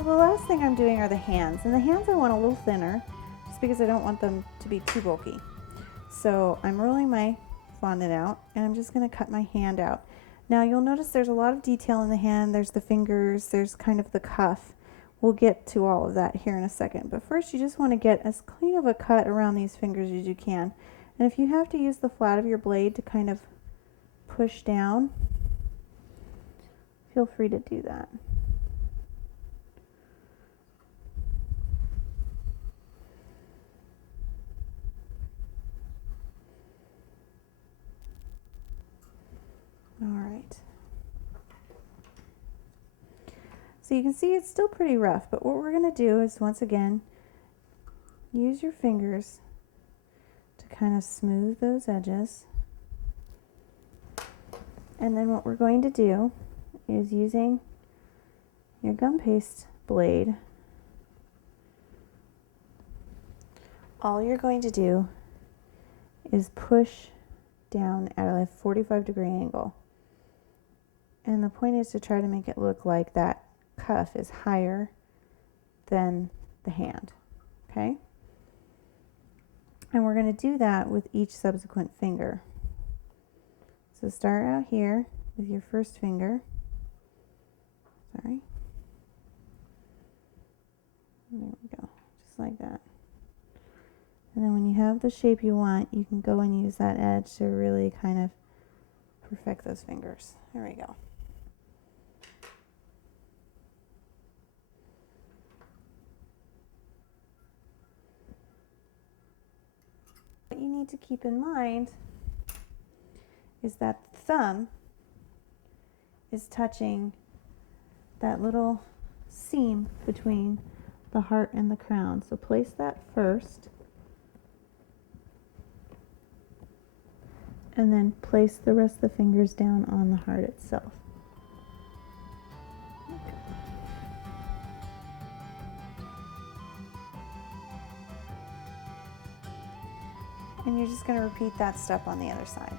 So the last thing I'm doing are the hands, and the hands I want a little thinner just because I don't want them to be too bulky. So I'm rolling my fondant out and I'm just going to cut my hand out. Now you'll notice there's a lot of detail in the hand. There's the fingers, there's kind of the cuff. We'll get to all of that here in a second, but first you just want to get as clean of a cut around these fingers as you can. And if you have to use the flat of your blade to kind of push down, feel free to do that. All right. So you can see it's still pretty rough, but what we're going to do is once again use your fingers to kind of smooth those edges. And then what we're going to do is using your Gumpaste blade, all you're going to do is push down at a 45-degree angle. And the point is to try to make it look like that cuff is higher than the hand, okay? And we're going to do that with each subsequent finger. So start out here with your first finger. Sorry. There we go, just like that. And then when you have the shape you want, you can go and use that edge to really kind of perfect those fingers. There we go. What you need to keep in mind is that the thumb is touching that little seam between the heart and the crown. So place that first, and then place the rest of the fingers down on the heart itself. And you're just going to repeat that step on the other side.